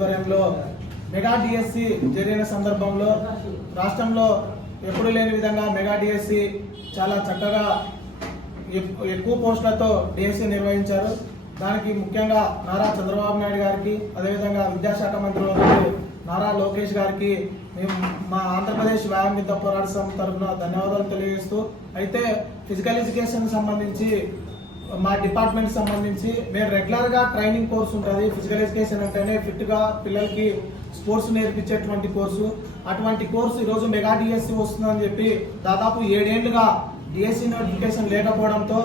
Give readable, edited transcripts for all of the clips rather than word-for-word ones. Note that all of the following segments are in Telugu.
ఆధ్వర్యంలో మెగా డిఎస్సి జరిగిన సందర్భంలో రాష్ట్రంలో ఎప్పుడు లేని విధంగా మెగా డిఎస్సి చాలా చక్కగా ఎక్కువ పోస్టులతో డిఎస్సి నిర్వహించారు. దానికి ముఖ్యంగా నారా చంద్రబాబు నాయుడు గారికి, అదేవిధంగా విద్యాశాఖ మంత్రి నారా లోకేష్ గారికి మేము మా ఆంధ్రప్రదేశ్ వ్యాయామ విద్య పోరాట సమితి తరఫున ధన్యవాదాలు తెలియజేస్తూ, అయితే ఫిజికల్ ఎడ్యుకేషన్ సంబంధించి మా డిపార్ట్మెంట్ సంబంధించి మేము రెగ్యులర్గా ట్రైనింగ్ కోర్సు ఉంటుంది. ఫిజికల్ ఎడ్యుకేషన్ అంటేనే ఫిట్గా పిల్లలకి స్పోర్ట్స్ నేర్పించేటువంటి కోర్సు. అటువంటి కోర్సు ఈరోజు మెగా డిఎస్సి వస్తుందని చెప్పి దాదాపు 7 ఏళ్లుగా డిఎస్సి నోటిఫికేషన్ లేకపోవడంతో,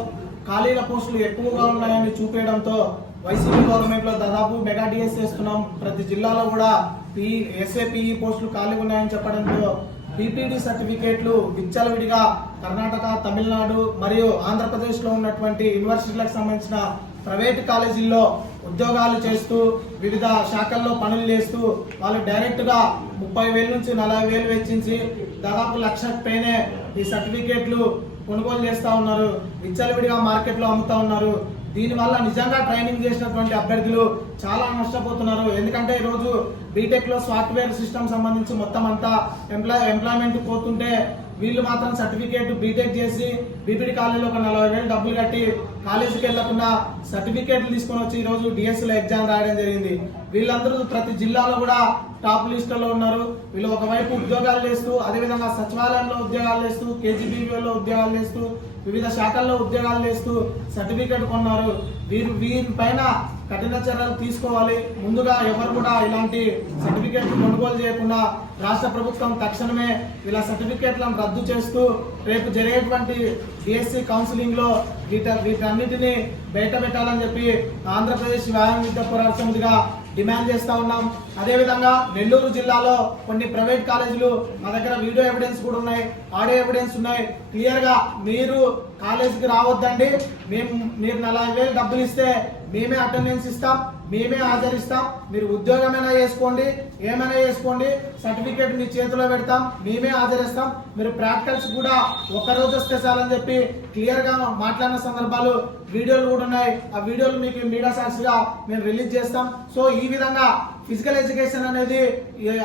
ఖాళీల పోస్టులు ఎక్కువగా ఉన్నాయని చూపించడంతో వైసీపీ గవర్నమెంట్లో దాదాపు మెగా డిఎస్సి వేస్తున్నాం, ప్రతి జిల్లాలో కూడా ఎస్ఏపిఈ పోస్టులు ఖాళీగా ఉన్నాయని చెప్పడంతో పీపీడీ సర్టిఫికేట్లు విచ్చలవిడిగా కర్ణాటక, తమిళనాడు మరియు ఆంధ్రప్రదేశ్లో ఉన్నటువంటి యూనివర్సిటీలకు సంబంధించిన ప్రైవేట్ కాలేజీల్లో ఉద్యోగాలు చేస్తూ వివిధ శాఖల్లో పనులు చేస్తూ వాళ్ళు డైరెక్ట్గా 30,000 నుంచి 40,000 వెచ్చించి దాదాపు 1,00,000 పైనే ఈ సర్టిఫికేట్లు కొనుగోలు చేస్తూ ఉన్నారు, విచ్చలవిడిగా మార్కెట్లో అమ్ముతూ ఉన్నారు. దీనివల్ల నిజంగా ట్రైనింగ్ చేసినటువంటి అభ్యర్థులు చాలా నష్టపోతున్నారు. ఎందుకంటే ఈరోజు బీటెక్లో సాఫ్ట్వేర్ సిస్టమ్ సంబంధించి మొత్తం అంతా ఎంప్లాయ్మెంట్ పోతుంటే వీళ్ళు మాత్రం సర్టిఫికేట్ బీటెక్ చేసి బీపీడీ కాలేజీలో ఒక 40,000 డబ్బులు కట్టి కాలేజీకి వెళ్లకుండా సర్టిఫికేట్లు తీసుకొని వచ్చి ఈరోజు డిఎస్సిలో ఎగ్జామ్ రాయడం జరిగింది. వీళ్ళందరూ ప్రతి జిల్లాలో కూడా టాప్ లిస్టులో ఉన్నారు. వీళ్ళు ఒకవైపు ఉద్యోగాలు చేస్తూ, అదేవిధంగా సచివాలయంలో ఉద్యోగాలు చేస్తూ, కేజీబీవీలో ఉద్యోగాలు చేస్తూ, వివిధ శాఖల్లో ఉద్యోగాలు చేస్తూ సర్టిఫికేట్ కొన్నారు. వీరి పైన కఠిన చర్యలు తీసుకోవాలి. ముందుగా ఎవరు కూడా ఇలాంటి సర్టిఫికేట్లు కొనుగోలు చేయకుండా రాష్ట్ర ప్రభుత్వం తక్షణమే ఇలా సర్టిఫికేట్లను రద్దు చేస్తూ రేపు జరిగేటువంటి డిఎస్సి కౌన్సిలింగ్ లో వీటన్నిటిని బయట పెట్టాలని చెప్పి ఆంధ్రప్రదేశ్ వ్యాయామ విద్య పోరాట సమితిగా డిమాండ్ చేస్తా ఉన్నాం. అదేవిధంగా నెల్లూరు జిల్లాలో కొన్ని ప్రైవేట్ కాలేజీలు మా దగ్గర వీడియో ఎవిడెన్స్ కూడా ఉన్నాయి, ఆడియో ఎవిడెన్స్ ఉన్నాయి. క్లియర్ గా మీరు కాలేజీకి రావద్దండి, మీరు 40,000 డబ్బులు ఇస్తే మేమే అటెండెన్స్ ఇస్తాం, మేమే హాజరిస్తాం, మీరు ఉద్యోగమైనా చేసుకోండి, ఏమైనా చేసుకోండి, సర్టిఫికేట్ మీ చేతిలో పెడతాం, మేమే హాజరిస్తాం, మీరు ప్రాక్టికల్స్ కూడా ఒక్కరోజు వస్తే చాలని చెప్పి క్లియర్ గా మాట్లాడిన సందర్భాలు వీడియోలు కూడా ఉన్నాయి. ఆ వీడియోలు మీకు మీడియా సాక్షిగా మేము రిలీజ్ చేస్తాం. సో ఈ విధంగా ఫిజికల్ ఎడ్యుకేషన్ అనేది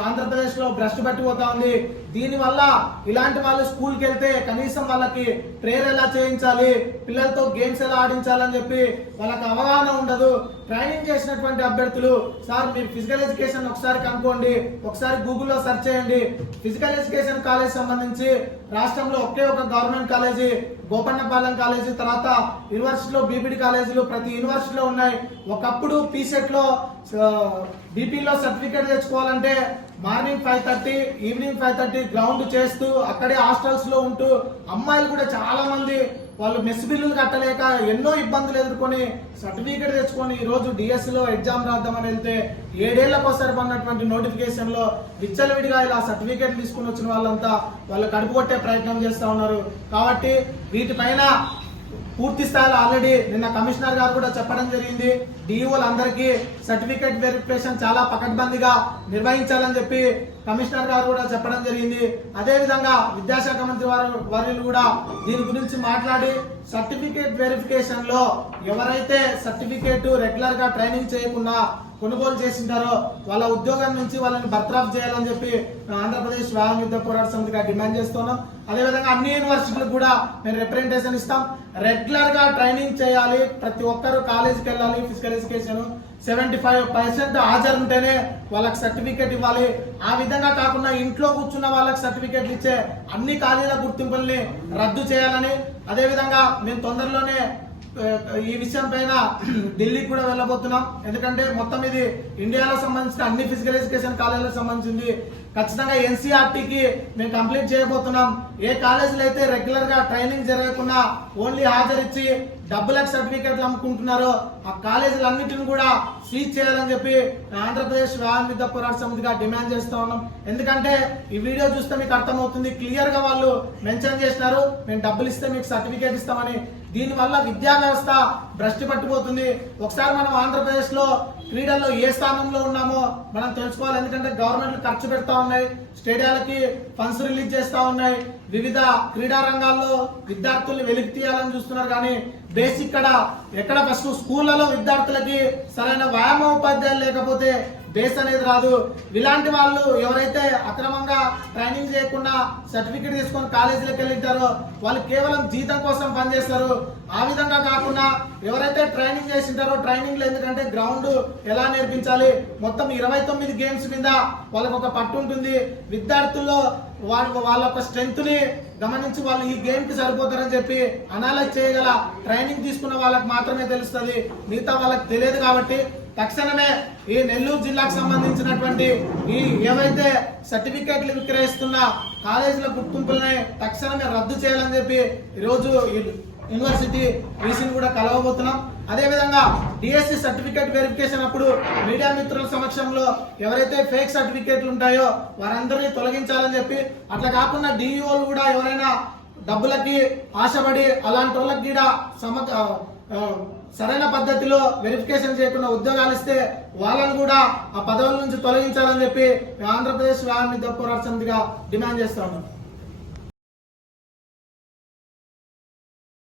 ఆంధ్రప్రదేశ్ లో భ్రష్టు పట్టిపోతా ఉంది. దీనివల్ల ఇలాంటి వాళ్ళు స్కూల్కి వెళ్తే కనీసం వాళ్ళకి ప్రేయర్ ఎలా చేయించాలి, పిల్లలతో గేమ్స్ ఎలా ఆడించాలని చెప్పి వాళ్ళకి అవగాహన ఉండదు. ట్రైనింగ్ చేసినటువంటి అభ్యర్థులు, సార్ మీరు ఫిజికల్ ఎడ్యుకేషన్ ఒకసారి కనుక్కోండి, ఒకసారి గూగుల్లో సెర్చ్ చేయండి. ఫిజికల్ ఎడ్యుకేషన్ కాలేజ్ సంబంధించి రాష్ట్రంలో ఒకే ఒక గవర్నమెంట్ కాలేజీ గోపన్నపాలెం కాలేజీ, తర్వాత యూనివర్సిటీలో బీపీడీ కాలేజీలు ప్రతి యూనివర్సిటీలో ఉన్నాయి. ఒకప్పుడు పీసెట్ లో బీపీలో సర్టిఫికేట్ తెచ్చుకోవాలంటే మార్నింగ్ 5:30 ఈవినింగ్ 5:30 గ్రౌండ్ చేస్తూ అక్కడే హాస్టల్స్ లో ఉంటూ అమ్మాయిలు కూడా చాలా మంది వాళ్ళు మెస్ బిల్లులు కట్టలేక ఎన్నో ఇబ్బందులు ఎదుర్కొని సర్టిఫికేట్ తెచ్చుకొని ఈ రోజు డిఎస్సిలో ఎగ్జామ్ రాద్దామని వెళ్తే 7 ఏళ్లకోసారి పడినటువంటి నోటిఫికేషన్ లో విచ్చలవిడిగా ఇలా సర్టిఫికేట్ తీసుకుని వచ్చిన వాళ్ళంతా వాళ్ళు కడుపు కొట్టే ప్రయత్నం చేస్తా ఉన్నారు. కాబట్టి వీటిపైన పూర్తి స్థాయిలో ఆల్రెడీ నిన్న కమిషనర్ గారు కూడా చెప్పడం జరిగింది. డిఈఓలు అందరికీ సర్టిఫికేట్ వెరిఫికేషన్ చాలా పకడ్బందీగా నిర్వహించాలని చెప్పి కమిషనర్ గారు కూడా చెప్పడం జరిగింది. అదేవిధంగా విద్యాశాఖ మంత్రి వర్యులు కూడా దీని గురించి మాట్లాడి సర్టిఫికేట్ వెరిఫికేషన్ లో ఎవరైతే సర్టిఫికేట్ రెగ్యులర్ గా ట్రైనింగ్ చేయకుండా కొనుగోలు చేసింటారో వాళ్ళ ఉద్యోగం నుంచి వాళ్ళని బర్తరఫ్ చేయాలని చెప్పి ఆంధ్రప్రదేశ్ వ్యాయామ విద్య పోరాట సమితిగా డిమాండ్ చేస్తున్నాం. అదేవిధంగా అన్ని యూనివర్సిటీలకు కూడా మేము రిప్రజెంటేషన్ ఇస్తాం. రెగ్యులర్ గా ట్రైనింగ్ చేయాలి, ప్రతి ఒక్కరు కాలేజీకి వెళ్ళాలి. ఫిజికల్ ఎడ్యుకేషన్ 75% హాజరు ఉంటేనే వాళ్ళకి సర్టిఫికేట్ ఇవ్వాలి. ఆ విధంగా కాకుండా ఇంట్లో కూర్చున్న వాళ్ళకి సర్టిఫికేట్లు ఇచ్చే అన్ని కాలేజీల గుర్తింపుల్ని రద్దు చేయాలని, అదేవిధంగా మేము తొందరలోనే ఈ విషయం పైన ఢిల్లీకి కూడా వెళ్ళబోతున్నాం. ఎందుకంటే మొత్తం ఇది ఇండియాలో సంబంధించిన అన్ని ఫిజికల్ ఎడ్యుకేషన్ కాలేజీలకు సంబంధించింది. ఖచ్చితంగా ఎన్సీఆర్టీకి మేము కంప్లీట్ చేయబోతున్నాం. ఏ కాలేజీలు అయితే రెగ్యులర్ గా ట్రైనింగ్ జరగకుండా ఓన్లీ హాజరిచ్చి డబ్బులకు సర్టిఫికేట్లు అమ్ముకుంటున్నారో ఆ కాలేజీలన్నింటిని కూడా సీజ్ చేయాలని చెప్పి ఆంధ్రప్రదేశ్ వ్యాయామ విద్య పోరాట సమితిగా డిమాండ్ చేస్తా ఉన్నాం. ఎందుకంటే ఈ వీడియో చూస్తే మీకు అర్థమవుతుంది, క్లియర్ గా వాళ్ళు మెన్షన్ చేసినారు, మేము డబ్బులు ఇస్తే మీకు సర్టిఫికేట్ ఇస్తామని. దీనివల్ల విద్యా వ్యవస్థ భ్రష్టు పట్టిపోతుంది. ఒకసారి మనం ఆంధ్రప్రదేశ్ లో క్రీడల్లో ఏ స్థానంలో ఉన్నామో మనం తెలుసుకోవాలి. ఎందుకంటే గవర్నమెంట్ ఖర్చు పెడతా ఉన్నాయి, స్టేడియాలకి ఫండ్స్ రిలీజ్ చేస్తా ఉన్నాయి, వివిధ క్రీడా రంగాల్లో విద్యార్థుల్ని వెలికి తీయాలని చూస్తున్నారు. కానీ బేసిక్ ఎక్కడ ఫస్ట్ స్కూళ్లలో విద్యార్థులకి సరైన వ్యాయామ ఉపాధ్యాయులు లేకపోతే బేస్ అనేది రాదు. ఇలాంటి వాళ్ళు ఎవరైతే అక్రమంగా ట్రైనింగ్ చేయకుండా సర్టిఫికేట్ తీసుకొని కాలేజీలకు వెళ్ళింటారో వాళ్ళు కేవలం జీతం కోసం పనిచేస్తారు. ఆ విధంగా కాకుండా ఎవరైతే ట్రైనింగ్ చేసింటారో ట్రైనింగ్ లో ఎందుకంటే గ్రౌండ్ ఎలా నేర్పించాలి, మొత్తం 29 గేమ్స్ మీద వాళ్ళకు ఒక పట్టు ఉంటుంది. విద్యార్థుల్లో వాళ్ళ యొక్క స్ట్రెంగ్త్ ని గమనించి వాళ్ళు ఈ గేమ్ కి సరిపోతారని చెప్పి అనలైజ్ చేయగల ట్రైనింగ్ తీసుకున్న వాళ్ళకి మాత్రమే తెలుస్తుంది, మిగతా వాళ్ళకి తెలియదు. కాబట్టి తక్షణమే ఈ నెల్లూరు జిల్లాకు సంబంధించినటువంటి ఈ ఏవైతే సర్టిఫికేట్లు విక్రయిస్తున్న కాలేజీల గుర్తింపులని తక్షణమే రద్దు చేయాలని చెప్పి ఈరోజు యూనివర్సిటీ వీసీని కూడా కలవబోతున్నాం. అదేవిధంగా డిఎస్సి సర్టిఫికేట్ వెరిఫికేషన్ అప్పుడు మీడియా మిత్రుల సమక్షంలో ఎవరైతే ఫేక్ సర్టిఫికేట్లు ఉంటాయో వారందరినీ తొలగించాలని చెప్పి, అట్లా కాకుండా డిఈఓలు కూడా ఎవరైనా డబ్బులకి ఆశపడి అలాంటి వాళ్ళకి కూడా సరైన పద్ధతిలో వెరిఫికేషన్ చేయకుండా ఉద్యోగాలు ఇస్తే వాళ్ళని కూడా ఆ పదవుల నుంచి తొలగించాలని చెప్పి ఆంధ్రప్రదేశ్ వ్యాయామ పోరాట సమితిగా డిమాండ్ చేస్తా ఉన్నాం.